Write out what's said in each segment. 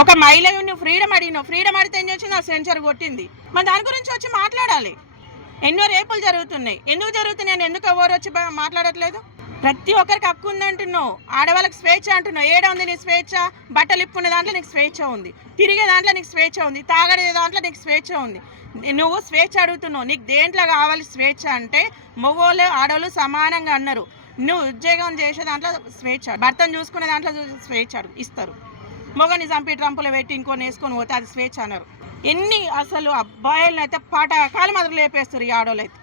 ఒక మహిళ నువ్వు ఫ్రీడమ్ అడిగినావు, ఫ్రీడమ్ అడిగితే ఏం చేసింది? ఆ సెన్సర్ కొట్టింది. మరి దాని గురించి వచ్చి మాట్లాడాలి. ఎన్నో రేపులు జరుగుతున్నాయి, ఎందుకు జరుగుతున్నాయి అని ఎందుకు ఎవరు వచ్చి మాట్లాడట్లేదు? ప్రతి ఒక్కరికి హక్కు ఉంది అంటున్నావు, ఆడవాళ్ళకి స్వేచ్ఛ అంటున్నావు. ఏడా ఉంది నీ స్వేచ్ఛ? బట్టలు ఇప్పుకునే దాంట్లో నీకు స్వేచ్ఛ ఉంది, తిరిగే దాంట్లో నీకు స్వేచ్ఛ ఉంది, తాగడే దాంట్లో నీకు స్వేచ్ఛ ఉంది. నువ్వు స్వేచ్ఛ అడుగుతున్నావు. నీకు దేంట్లో కావాలి స్వేచ్ఛ అంటే? మగవాళ్ళు ఆడవాళ్ళు సమానంగా అన్నారు. నువ్వు ఉద్యోగం చేసే దాంట్లో స్వేచ్ఛ, భర్తను చూసుకునే దాంట్లో స్వేచ్ఛ ఇస్తారు. మొగని చంపి ట్రంపులో పెట్టి ఇంకొని వేసుకొని పోతే అది స్వేచ్ఛ అన్నారు. ఎన్ని అసలు అబ్బాయిలను అయితే పాటకాయలు మాదిరి లేపేస్తారు, ఈ ఆడవాళ్ళు అయితే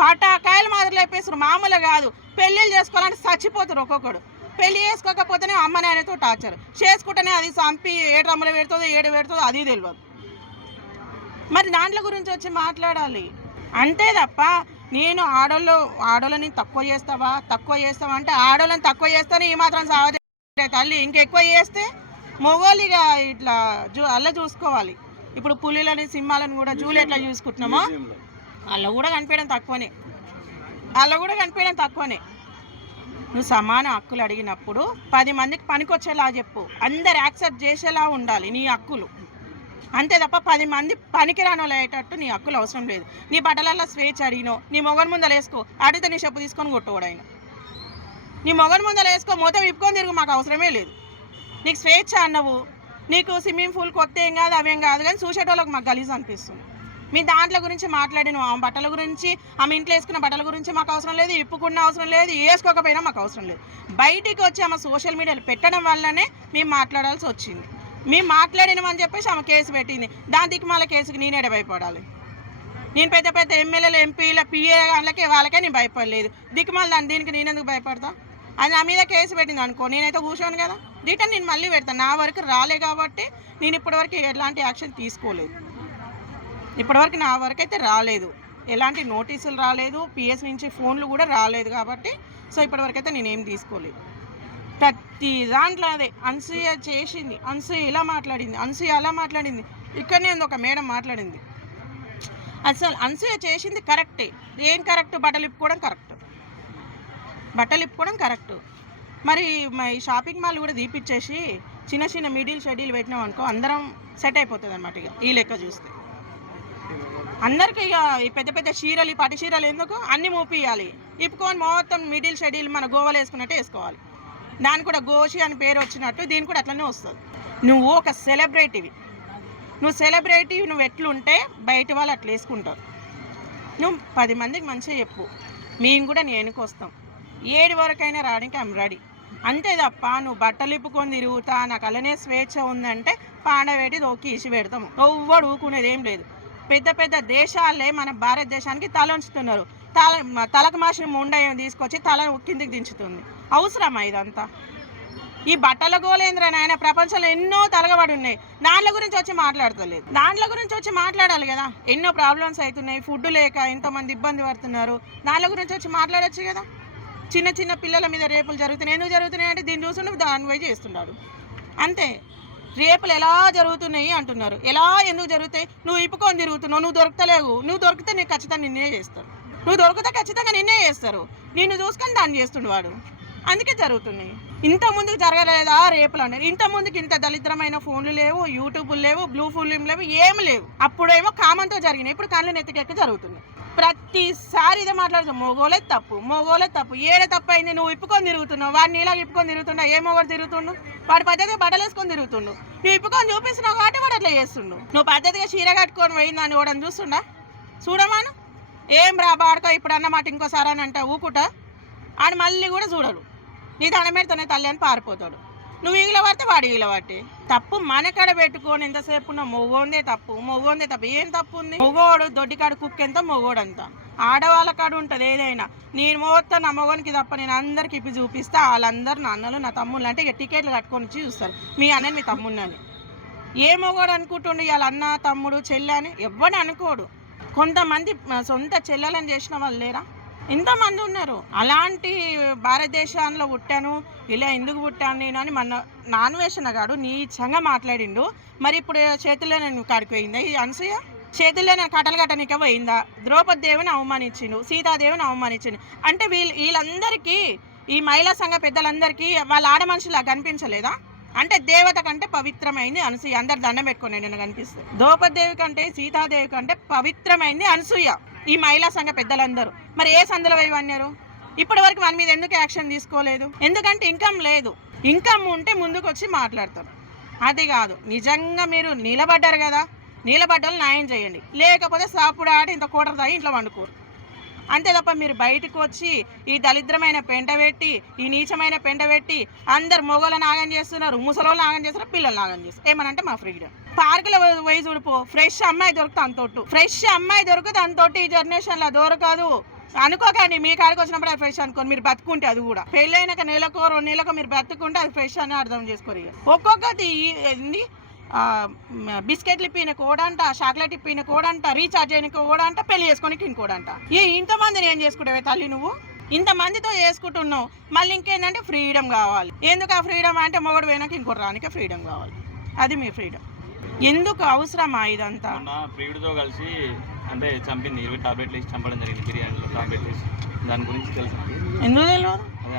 పాటకాయలు మాదిరి లేపేస్తారు. మామూలు కాదు, పెళ్ళిళ్ళు చేసుకోవాలంటే చచ్చిపోతారు ఒక్కొక్కడు. పెళ్లి చేసుకోకపోతేనే అమ్మ నాయనతో టార్చర్, చేసుకుంటేనే అది చంపి ఏ డ్రమ్ములో పెడుతుందో ఏడు పెడుతుందో అది తెలియదు. మరి దాంట్లో గురించి వచ్చి మాట్లాడాలి అంతే తప్ప నేను ఆడోళ్ళని తక్కువ చేస్తావా అంటే ఆడోళ్ళని తక్కువ చేస్తానే ఈ మాత్రం సావదే తల్లి. ఇంకెక్కువ చేస్తే మొగోళ్ళిగా ఇట్లా అల్ల చూసుకోవాలి. ఇప్పుడు పులిలని సింహాలను కూడా జూలు ఎట్లా చూసుకుంటున్నామో అలా కూడా కనిపించడం తక్కువనే. నువ్వు సమాన హక్కులు అడిగినప్పుడు 10 మందికి పనికొచ్చేలా చెప్పు, అందరు యాక్సెప్ట్ చేసేలా ఉండాలి నీ హక్కులు. అంతే తప్ప 10 మంది పనికిరాని వాళ్ళు అయ్యేటట్టు నీ హక్కులు అవసరం లేదు. నీ బట్టలల్లో స్వేచ్ఛ అడిగినావు, నీ మొగని ముందర వేసుకో, అడిగితే నీ చెప్పు తీసుకొని కొట్టుకోడు ఆయన. నీ మొగని ముందర వేసుకో, మొత్తం విప్పుకొని తిరుగు, మాకు అవసరమే లేదు. నీకు స్వేచ్ఛ అన్నవు, నీకు స్విమ్మింగ్ పూల్ కొత్త ఏం కాదు అవేం కాదు, కానీ చూసేటోళ్ళకి మాకు గలీజ్ అనిపిస్తుంది. మీ దాంట్లో గురించి మాట్లాడిన ఆమె బట్టల గురించి, ఆమె ఇంట్లో వేసుకున్న బట్టల గురించి మాకు అవసరం లేదు, ఇప్పుకున్న అవసరం లేదు, వేసుకోకపోయినా మాకు అవసరం లేదు. బయటికి వచ్చి ఆమె సోషల్ మీడియాలో పెట్టడం వల్లనే మేము మాట్లాడాల్సి వచ్చింది. మేము మాట్లాడినామని చెప్పేసి ఆమె కేసు పెట్టింది. దాని దిక్కుమాల కేసుకి నేనేడ భయపడాలి? నేను పెద్ద పెద్ద ఎమ్మెల్యేలు ఎంపీల పిఏ వాళ్ళకే నేను భయపడలేదు, దిక్కుమాల దీనికి నేనెందుకు భయపడతా? అది నా మీద కేసు పెట్టింది అనుకో, నేనైతే కూర్చోను కదా, రిటర్న్ నేను మళ్ళీ పెడతాను. నా వరకు రాలే కాబట్టి నేను ఇప్పటివరకు ఎలాంటి యాక్షన్ తీసుకోలేదు. ఇప్పటివరకు నా వరకు అయితే రాలేదు, ఎలాంటి నోటీసులు రాలేదు, పిఎస్ నుంచి ఫోన్లు కూడా రాలేదు కాబట్టి సో ఇప్పటివరకు అయితే నేనేం తీసుకోలేదు. ప్రతి దాంట్లో అదే అనసూయ చేసింది, అనసూయ ఇలా మాట్లాడింది, అనసూయ అలా మాట్లాడింది, ఇక్కడనే ఒక మేడం మాట్లాడింది. అసలు అనసూయ చేసింది కరెక్టే. ఏం కరెక్ట్? బట్టలు ఇప్పుకోవడం కరెక్ట్. మరి ఈ షాపింగ్ మాల్ కూడా తీపిచ్చేసి చిన్న చిన్న మిడిల్ షెడ్యూల్ పెట్టినాం అనుకో, అందరం సెట్ అయిపోతుంది అనమాట. ఇక ఈ లెక్క చూస్తే అందరికీ ఇక ఈ పెద్ద పెద్ద చీరలు, ఈ పట్టు చీరలు ఎందుకు అన్నీ మూపియాలి, ఇప్పుకొని మొత్తం మిడిల్ షెడ్యూల్ మన గోవాలో వేసుకున్నట్టే వేసుకోవాలి. దానికి కూడా గోషి అని పేరు వచ్చినట్టు దీనికి కూడా అట్లనే వస్తుంది. నువ్వు ఒక సెలబ్రిటీవి, నువ్వు ఎట్లుంటే బయట వాళ్ళు అట్లా వేసుకుంటారు. నువ్వు 10 మందికి మంచిగా చెప్పు, మేము కూడా నీ వెనుక వస్తాం, 7 వరకైనా రావడానికి ఐమ్ రెడీ. అంతే తప్ప నువ్వు బట్టలు ఇప్పుకొని తిరుగుతా నాకు అలానే స్వేచ్ఛ ఉందంటే పాండవేటి దోకి ఇసి పెడతాము. ఎవ్వడు ఊకునేది ఏం లేదు. పెద్ద పెద్ద దేశాలే మన భారతదేశానికి తల ఉంచుతున్నారు. తలకు మాసిన ముండ తీసుకొచ్చి తల కిందికి దించుతుంది. అవసరమా ఇదంతా? ఈ బట్టల గోలేంద్ర నాయన ప్రపంచంలో ఎన్నో తలగబడి ఉన్నాయి, దాంట్ల గురించి వచ్చి మాట్లాడతలేదు. దాంట్ల గురించి వచ్చి మాట్లాడాలి కదా. ఎన్నో ప్రాబ్లమ్స్ అవుతున్నాయి, ఫుడ్ లేక ఎంతోమంది ఇబ్బంది పడుతున్నారు, దాంట్ల గురించి వచ్చి మాట్లాడచ్చు కదా. చిన్న చిన్న పిల్లల మీద రేపులు జరుగుతున్నాయి, ఎందుకు జరుగుతున్నాయి అంటే దీన్ని చూస్తుంటే దాని వై చేస్తున్నాడు అంతే. రేపులు ఎలా జరుగుతున్నాయి అంటున్నారు, ఎలా ఎందుకు జరుగుతాయి? నువ్వు ఇప్పుకొని తిరుగుతున్నావు, నువ్వు దొరకలేవు, నువ్వు దొరికితే నీకు ఖచ్చితంగా నిన్నే చేస్తారు, నువ్వు దొరికితే ఖచ్చితంగా నిన్నే చేస్తారు. నిన్ను చూసుకొని దాన్ని చేస్తుండు వాడు, అందుకే జరుగుతున్నాయి. ఇంత ముందుకు జరగలేదా రేపులు అనేది? ఇంత ముందుకు ఇంత దళిద్రమైన ఫోన్లు లేవు, యూట్యూబ్లు లేవు, బ్లూ ఫిల్మ్ లేవు, ఏమి లేవు. అప్పుడేమో కామంతో జరిగినాయి, ఇప్పుడు కళ్ళు నెత్తికెక్కి జరుగుతున్నాయి. ప్రతిసారి ఇదే మాట్లాడుతావు, మొగోలే తప్పు. ఏడే తప్పు అయింది? నువ్వు ఇప్పుకొని తిరుగుతున్నావు, వాడిని ఇలాగ ఇప్పుకొని తిరుగుతున్నా, ఏ మొగోడు తిరుగుతుండు? వాడు పద్ధతిగా బట్టలు వేసుకొని తిరుగుతుండు, నువ్వు ఇప్పుకొని చూపిస్తున్నావు కాబట్టి వాడు అట్లా చేస్తుండు. నువ్వు పద్ధతిగా చీర కట్టుకొని పోయిందని వాడని చూస్తుండా? చూడమాను ఏం రా బాడుకో ఇప్పుడు అన్నమాట ఇంకోసారి అని అంటే ఊకుట ఆడు మళ్ళీ కూడా చూడడు, నీ దండమేడుతోనే తల్లి అని పారిపోతాడు. నువ్వు ఈగిల పడితే వాడు ఈగిల పట్టి తప్పు మనకాడ పెట్టుకొని ఎంతసేపు ఉన్న మొగోందే తప్పు. ఏం తప్పు ఉంది? మొగోడు దొడ్డికాడు కుక్క ఎంత, మొగోడు అంత. ఆడవాళ్ళ కాడు ఉంటుంది ఏదైనా. నేను మొత్తం నా మొగోనికి తప్ప నేను అందరికి ఇప్పి చూపిస్తా, వాళ్ళందరూ నా అన్నలు నా తమ్ముళ్ళు అంటే ఇక టికెట్లు కట్టుకొని వచ్చి చూస్తారు, మీ అన్నని మీ తమ్ముడిని. ఏ మొగోడు అనుకుంటుండు వాళ్ళ అన్న తమ్ముడు చెల్లె అని? ఎవ్వడు అనుకోడు. కొంతమంది సొంత చెల్లెలని చేసిన వాళ్ళు లేరా? ఎంతమంది ఉన్నారు. అలాంటి భారతదేశంలో పుట్టాను, ఇలా ఎందుకు పుట్టాను నేను అని మన నాన్వేషణ గాడు నీచంగా మాట్లాడిండు. మరి ఇప్పుడు చేతుల్లో నేను కాడిపోయిందా ఈ అనసూయ? చేతుల్లో నేను కట్టలు కట్టనిక పోయిందా? ద్రౌపది దేవిని అవమానించిండు, సీతాదేవిని అవమానించిండు. అంటే వీళ్ళందరికీ, ఈ మహిళా సంఘ పెద్దలందరికీ వాళ్ళ ఆడ మనుషులా కనిపించలేదా? అంటే దేవత కంటే పవిత్రమైంది అనసూయ. అందరు దండం పెట్టుకుని నేను కనిపిస్తుంది. ద్రౌపదేవి కంటే సీతాదేవి కంటే పవిత్రమైంది అనసూయ. ఈ మహిళా సంఘ పెద్దలందరూ మరి ఏ సందులో ఇవన్నారు? ఇప్పటి వరకు మన మీద ఎందుకు యాక్షన్ తీసుకోలేదు? ఎందుకంటే ఇన్కమ్ లేదు. ఇన్కమ్ ఉంటే ముందుకు వచ్చి మాట్లాడతారు. అది కాదు, నిజంగా మీరు నిలబడ్డారు కదా, నిలబడ్డలు న్యాయం చేయండి. లేకపోతే సాపుడు ఆడి ఇంత కూటర్ తాగి ఇంట్లో వండుకోరు. అంతే తప్ప మీరు బయటకు వచ్చి ఈ దరిద్రమైన పెంట పెట్టి, ఈ నీచమైన పెంట పెట్టి అందరు మొగోళ్ళని ఆగం చేస్తున్నారు, ముసలోళ్ళని ఆగం చేస్తున్నారు, పిల్లల్ని ఆగం చేస్తారు. ఏమనంటే మా ఫ్రీడమ్. పార్కులో పోయి చూడిపో, ఫ్రెష్ అమ్మాయి దొరుకుతుంది అంతొట్టు. ఫ్రెష్ అమ్మాయి దొరుకుతుంది అంతొట్టు. ఈ జనరేషన్లో దొరకదు అనుకోకండి. మీ కాడికి వచ్చినప్పుడు అది ఫ్రెష్ అనుకోని మీరు బతుకుంటే, అది కూడా పెళ్ళైనాక నెలకో 2 నెలలకు మీరు బతుకుంటే అది ఫ్రెష్ అని అర్థం చేసుకోరు. ఒక్కొక్కటి ఏంది బిస్కెట్లు ఇప్పిన కోడంట, చాక్లెట్ ఇప్పిన కోడంట, రీఛార్జ్ అయిన కోడంట, పెళ్లి చేసుకొని ఇంకోడంట. ఇంతమందిని ఏం చేసుకుంటావే తల్లి నువ్వు? ఇంతమందితో చేసుకుంటున్నావు. మళ్ళీ ఇంకేంటంటే ఫ్రీడమ్ కావాలి. ఎందుకు ఆ ఫ్రీడమ్ అంటే మొగడు పోయినాక ఇంకోటి రానికే ఫ్రీడమ్ కావాలి. అది మీ ఫ్రీడమ్. ఎందుకు అవసరమా ఇదంతా? ప్రియుడితో కలిసి అంటే చంపింది 20 టాబ్లెట్లు ఇచ్చి చంపడం జరిగింది. బిర్యానీలో టాబ్లెట్లు వేసి. దాని గురించి తెలుసు? ఎందుకు తెలియదు?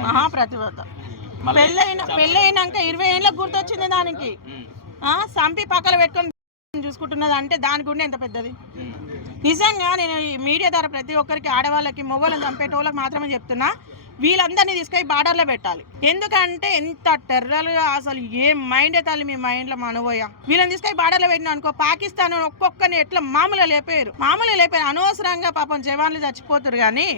మహాప్రతిభత. పెళ్ళైనాక 20 ఏళ్ళకి గుర్తొచ్చింది దానికి. సంపి పక్కన పెట్టుకొని చూసుకుంటున్నది అంటే దాని గుండె ఎంత పెద్దది. నిజంగా నేను ఈ మీడియా ద్వారా ప్రతి ఒక్కరికి, ఆడవాళ్ళకి, మొగోళ్ళని చంపేటోళ్ళకి మాత్రమే చెప్తున్నా, వీళ్ళందరినీ తీసుకొని బార్డర్లో పెట్టాలి. ఎందుకంటే ఎంత టెర్రల్గా అసలు ఏ మైండే తల్లి మీ మైండ్లో మనవోయా. వీళ్ళని తీసుకొని బార్డర్లో పెట్టినా అనుకో, పాకిస్తాన్ ఒక్కొక్కరిని ఎట్లా మామూలుగా లేపారు. అనవసరంగా పాపం జవాన్లు చచ్చిపోతారు. కానీ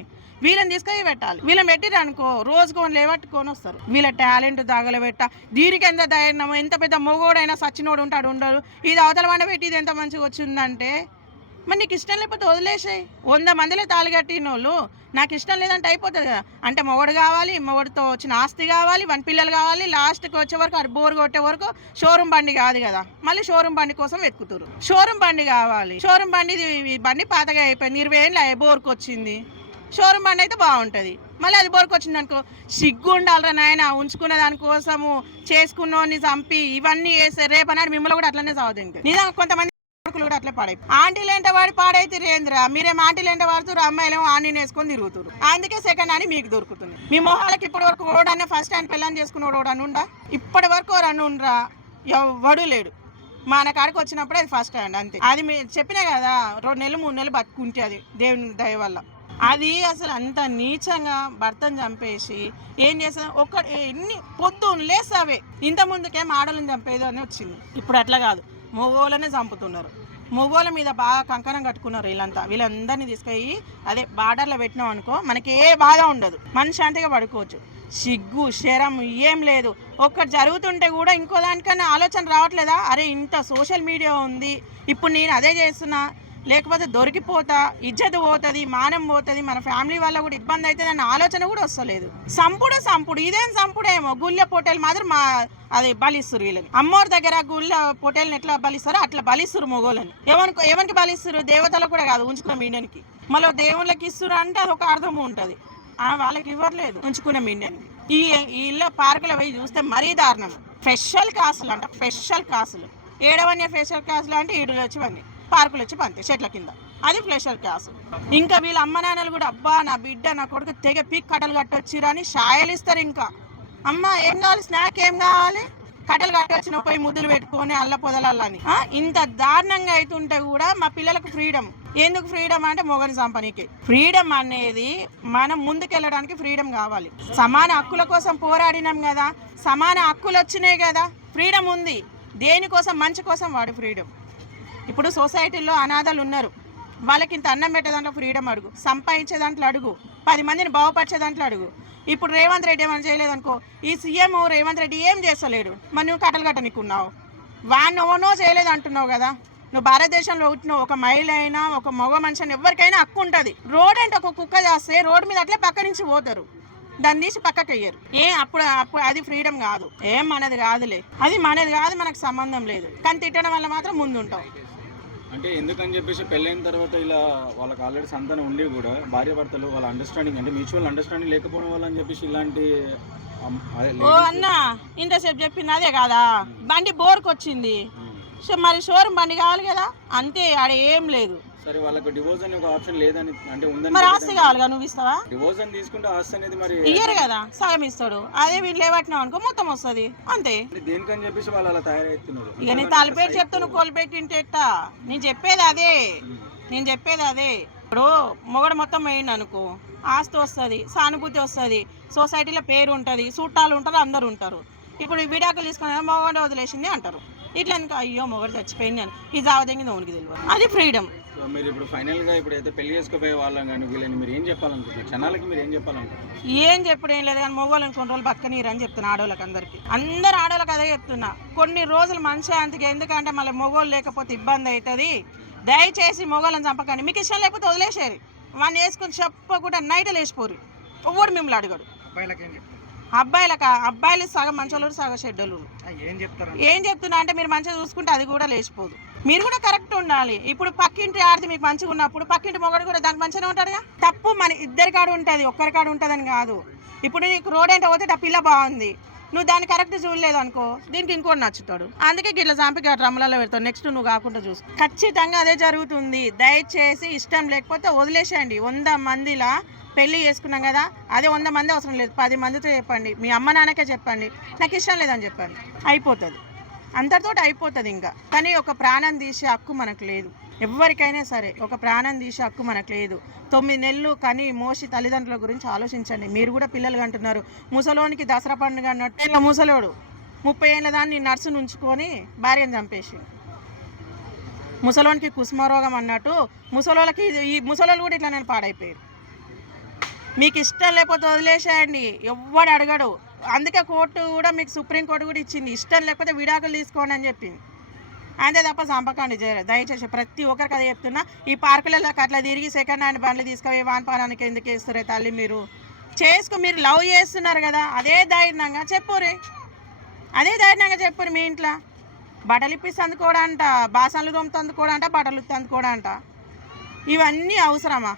వీళ్ళని తీసుకొని పెట్టాలి. వీళ్ళని పెట్టిరు అనుకో, రోజుకొని లేవట్టుకొని వస్తారు. వీళ్ళ టాలెంట్ తగలబెట్ట. దీనికి ఎంత ధైర్యం, ఎంత పెద్ద మొగోడైనా సచ్చినోడు ఉంటాడు ఉండడు. ఇది అవతల వండ పెట్టి ఇది ఎంత మంచిగా వచ్చిందంటే, మరి నీకు ఇష్టం లేకపోతే వదిలేసాయి. 100 మందిలో తాళిగట్టిన వాళ్ళు నాకు ఇష్టం లేదంటే అయిపోతుంది కదా. అంటే మొగడు కావాలి, మొగడితో వచ్చిన ఆస్తి కావాలి, 1 పిల్లలు కావాలి, లాస్ట్కి వచ్చే వరకు అది బోర్ కొట్టే వరకు షోరూమ్ బండి కాదు కదా, మళ్ళీ షోరూమ్ బండి కోసం వెతుకుతారు. షోరూమ్ బండి కావాలి. షోరూమ్ బండి పాతగా అయిపోయింది, 20 ఏళ్ళు బోర్కి వచ్చింది. షోరూమ్ బండి అయితే బాగుంటుంది. మళ్ళీ అది బోర్కి వచ్చింది అనుకో, సిగ్గు ఉండాలరా నాయన. ఉంచుకున్న దానికోసము చేసుకున్నోని చంపి ఇవన్నీ వేస్తే రేపనాడు మిమ్మల్ని కూడా అట్లనే సాగుతుంది. నిజంగా కొంతమంది కూడా అట్లే పాడై ఆంటీలు ఏంట వాడి పాడైతే రేంద్రా. మీరేం ఆంటీలు ఏంట వాడుతారు, అమ్మాయిలేమో ఆంటీని వేసుకొని తిరుగుతారు. అందుకే సెకండ్ హ్యాండ్ మీకు దొరుకుతుంది. మీ మొహాలకి ఇప్పటి వరకు ఓడనే ఫస్ట్ హ్యాండ్ పిల్లని చేసుకున్నాడు ఓడని ఉండా? ఇప్పటి వరకు రన్ ఉండరా? ఎవడు లేడు. మన కాడికి వచ్చినప్పుడే అది ఫస్ట్ హ్యాండ్ అంతే. అది మీరు చెప్పినా కదా, 2 నెలలు 3 నెలలు బతుకుంటే అది దేవుని దయ వల్ల. అది అసలు అంత నీచంగా భర్తను చంపేసి ఏం చేస్తా ఎన్ని పొద్దున్న లేసావే. ఇంత ముందుకేం ఆడలను చంపేది అని వచ్చింది. ఇప్పుడు అట్లా కాదు, మొగోళ్ళనే చంపుతున్నారు. మొగోళ్ళ మీద బాగా కంకణం కట్టుకున్నారు వీళ్ళంతా. వీళ్ళందరినీ తీసుకెళ్ళి అదే బార్డర్లో పెట్టినాం అనుకో, మనకి ఏ బాధ ఉండదు, మనశ్శాంతిగా పడుకోవచ్చు. సిగ్గు శరం ఏం లేదు. ఒక్కటి జరుగుతుంటే కూడా ఇంకో దానికన్నా ఆలోచన రావట్లేదా? అరే ఇంత సోషల్ మీడియా ఉంది, ఇప్పుడు నేను అదే చేస్తున్నా, లేకపోతే దొరికిపోతా, ఇజ్జత్ పోతుంది, మానం పోతుంది, మన ఫ్యామిలీ వల్ల కూడా ఇబ్బంది అవుతుంది అన్న ఆలోచన కూడా వస్తలేదు. సంపుడు ఇదేం సంపుడేమో. గుళ్ళ పొట్టేలు మాత్రం అది బలిస్తురు వీళ్ళని. అమ్మోరి దగ్గర గుళ్ళ పొట్టేలను ఎట్లా బలిస్తారో అట్లా బలిస్తురు మొగోళ్ళని. ఎవరికి బలిస్తురు? దేవతలకు కూడా కాదు, ఉంచుకున్న మీడియానికి. మళ్ళీ దేవుళ్ళకి ఇస్తురు అంటే అది ఒక అర్థం ఉంటుంది. వాళ్ళకి ఇవ్వట్లేదు ఉంచుకున్న మీడియానికి. ఈ ఇళ్ళ పార్కులో పోయి చూస్తే మరీ దారుణం. స్పెషల్ కాసులు అంట, స్పెషల్ కాసులు. ఏడవన్నీ స్పెషల్ కాసులు అంటే ఈడులు వచ్చి పార్కులు వచ్చి పంతే చెట్ల కింద, అది ఫ్లెషర్ క్లాసు. ఇంకా వీళ్ళ అమ్మ నాన్నలు కూడా అబ్బా నా బిడ్డ నా కొడుకు తెగ పీక్ కట్టలు కట్టొచ్చిరా అని షాయలు ఇస్తారు. ఇంకా అమ్మ ఏం కావాలి, స్నాక్ ఏం కావాలి, కట్టలు కట్టొచ్చిన పోయి ముద్దులు పెట్టుకొని అల్ల పొదలని. ఇంత దారుణంగా అవుతుంటే కూడా మా పిల్లలకు ఫ్రీడమ్. ఎందుకు ఫ్రీడమ్ అంటే మొగని సంపనీకి. ఫ్రీడమ్ అనేది మనం ముందుకెళ్ళడానికి ఫ్రీడమ్ కావాలి. సమాన హక్కుల కోసం పోరాడినాం కదా, సమాన హక్కులు వచ్చినాయి కదా, ఫ్రీడమ్ ఉంది. దేనికోసం? మంచి కోసం వాడు ఫ్రీడమ్. ఇప్పుడు సొసైటీలో అనాథలు ఉన్నారు, వాళ్ళకి ఇంత అన్నం పెట్టే దాంట్లో ఫ్రీడమ్ అడుగు, సంపాదించే దాంట్లో అడుగు, 10 మందిని బాగుపరిచే దాంట్లో అడుగు. ఇప్పుడు రేవంత్ రెడ్డి ఏమైనా చేయలేదనుకో, ఈ సీఎం రేవంత్ రెడ్డి ఏం చేస్తలేడు, మరి నువ్వు కట్టలు కట్టనికున్నావు, వాడిని ఎవనో చేయలేదు అంటున్నావు కదా. నువ్వు భారతదేశంలో ఉంటున్నావు, ఒక మహిళ అయినా ఒక మగ మనిషి అని ఎవరికైనా హక్కు ఉంటుంది. రోడ్ అంటే ఒక కుక్క చేస్తే రోడ్డు మీద అట్లే పక్క నుంచి పోతారు, దాన్ని తీసి పక్కకి అయ్యారు. అప్పుడు అది ఫ్రీడమ్ కాదు. ఏం మనది కాదులే, అది మనది కాదు, మనకు సంబంధం లేదు. కానీ తిట్టడం వల్ల మాత్రం ముందు ఉంటాం. అంటే ఎందుకని చెప్పేసి పెళ్ళైన తర్వాత ఇలా వాళ్ళకి ఆల్రెడీ సంతానం ఉండి కూడా భార్యాభర్తలు వాళ్ళ అండర్స్టాండింగ్ అంటే మ్యూచువల్ అండర్స్టాండింగ్ లేకపోవడం వల్ల అని చెప్పేసి ఇలాంటి ఓ అన్న ఇంతసేపు చెప్పింది అదే కాదా. బండి బోర్కి వచ్చింది, మరి షోరూమ్ బండి కావాలి కదా, అంతే, ఆడ ఏం లేదు. సరే వాళ్ళకి డివోర్స్ అని ఒక ఆప్షన్ లేదని అంటే ఉందని మరి ఆస్తి కావాలిగా, నువ్వు ఇస్తావా? డివోర్స్ అని తీసుకుంటే ఆస్తి అనేది మరి ఇయ్యరు కదా, సగం ఇస్తాడు. అదే వీళ్ళు లేవట్టినావు అనుకో మొత్తం వస్తుంది, అంతే. దేనికని చెప్పేసి వాళ్ళు అలా తయారవుతున్నారు. ఇక నీ తలపేరు చెప్తా, నువ్వు కోల్పెట్టింటేట. నేను చెప్పేది అదే. ఇప్పుడు మొగడు మొత్తం వేయండి అనుకో, ఆస్తి వస్తుంది, సానుభూతి వస్తుంది, సొసైటీలో పేరు ఉంటుంది, చుట్టాలు ఉంటారు, అందరు ఉంటారు. ఇప్పుడు విడాకులు తీసుకుని మొగడు వదిలేసింది అంటారు. ఇట్లా ఎందుకు, అయ్యో మొగడు చచ్చిపోయింది అని ఈ జావదెంగింది ఓనికి తెలియదు. అది ఫ్రీడమ్. సో మీరు ఇప్పుడు ఫైనల్గా ఇప్పుడైతే పెళ్లి చేసుకోపోయే వాళ్ళని కానీ వీళ్ళని మీరు ఏం చెప్పాలనుకుంటున్నారు, క్షణాలకి మీరు ఏం చెప్పాలనుకుంటున్నారు? ఏం చెప్పుడు ఏం లేదు కానీ మొగోళ్ళని కొన్ని రోజులు బతకనీరు అని చెప్తున్నా ఆడవాళ్ళకి, అందరు ఆడవాళ్ళకి అదే చెప్తున్నా. కొన్ని రోజులు మనశ్శాంతికి, ఎందుకంటే మళ్ళీ మొగోళ్ళు లేకపోతే ఇబ్బంది అవుతుంది. దయచేసి మొగోళ్ళని చంపకండి. మీకు ఇష్టం లేకపోతే వదిలేసేరు, వాడిని వేసుకొని చెప్పకుండా నైట్ లేచిపోరు. ఎవడు మిమ్మల్ని అడగడు. అబ్బాయిలు సగం మంచోళ్ళు సగం చెడ్డోళ్ళు. ఏం చెప్తున్నా అంటే మీరు మంచిగా చూసుకుంటే అది కూడా లేచిపోదు. మీరు కూడా కరెక్ట్ ఉండాలి. ఇప్పుడు పక్కింటి ఆడితే మీకు మంచిగా ఉన్నప్పుడు పక్కింటి మొగడు కూడా దానికి మంచిగా ఉంటాడుగా. తప్పు మన ఇద్దరి కాడు ఉంటుంది, ఒక్కరి కాడు ఉంటుందని కాదు. ఇప్పుడు నీకు రోడ్ అంటే పోతే ఆ పిల్ల బాగుంది, నువ్వు దాన్ని కరెక్ట్ చూడలేదు అనుకో, దీనికి ఇంకోటి నచ్చుతాడు. అందుకే గిట్ల చంపి డ్రమ్లలో పెడతావు. నెక్స్ట్ నువ్వు కాకుండా చూసుకో. ఖచ్చితంగా అదే జరుగుతుంది. దయచేసి ఇష్టం లేకపోతే వదిలేసేయండి. 100 మందిలా పెళ్లి చేసుకున్నాం కదా, అదే 100 మంది అవసరం లేదు, 10 మందితో చెప్పండి. మీ అమ్మ నాన్నకే చెప్పండి, నాకు ఇష్టం లేదని చెప్పండి, అయిపోతుంది. అంతటితో అయిపోతుంది ఇంకా. కానీ ఒక ప్రాణం తీసే హక్కు మనకు లేదు. ఎవరికైనా సరే ఒక ప్రాణం తీసే హక్కు మనకు లేదు. 9 నెలలు కని మోసి తల్లిదండ్రుల గురించి ఆలోచించండి. మీరు కూడా పిల్లలు అంటున్నారు. ముసలోనికి దసరా పండుగ అన్నట్టు ఇట్లా ముసలోడు 30 ఏళ్ళ దాన్ని నర్సును ఉంచుకొని భార్యను చంపేసి, ముసలోనికి కుసుమరోగం అన్నట్టు ముసలోళ్ళకి ఈ ముసలోళ్ళు కూడా ఇట్లా నేను పాడైపోయారు. మీకు ఇష్టం లేకపోతే వదిలేసేయండి, ఎవ్వడు అడగడు. అందుకే కోర్టు కూడా మీకు సుప్రీంకోర్టు కూడా ఇచ్చింది, ఇష్టం లేకపోతే విడాకులు తీసుకోండి అని చెప్పింది. అంతే తప్ప చంపకండి. దయచేసి ప్రతి ఒక్కరికి అదే చెప్తున్నా. ఈ పార్కులలో అట్లా తిరిగి సెకండ్ హ్యాండ్ బండ్లు తీసుకుపోయి వానపానానికి ఎందుకు వేస్తురే తల్లి? మీరు మీరు లవ్ చేస్తున్నారు కదా, అదే ధైర్యంగా చెప్పురే, మీ ఇంట్లో బట్టలు ఇప్పిస్తే అందుకోడంట, బాసనలు తోముతూ అందుకోడంట, బట్టలు అందుకోడంట. ఇవన్నీ అవసరమా?